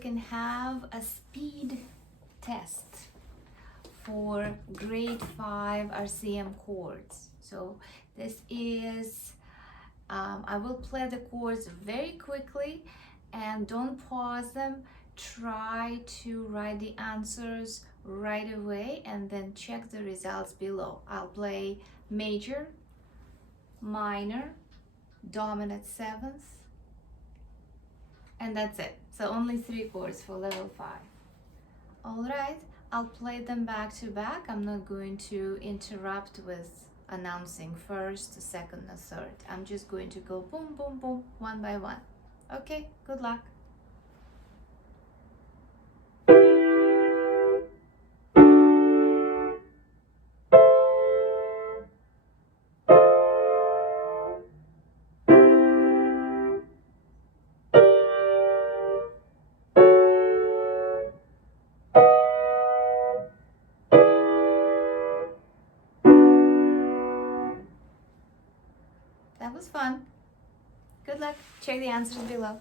can have a speed test for grade 5 RCM chords. So this is, I will play the chords very quickly and don't pause them. Try to write the answers right away and then check the results below. I'll play major, minor, dominant seventh, and that's it. So only 3 chords for level 5. All right, I'll play them back to back. I'm not going to interrupt with announcing first, second, and third. I'm just going to go boom, boom, boom, one by one. Okay, good luck. That was fun. Good luck. Check the answers below.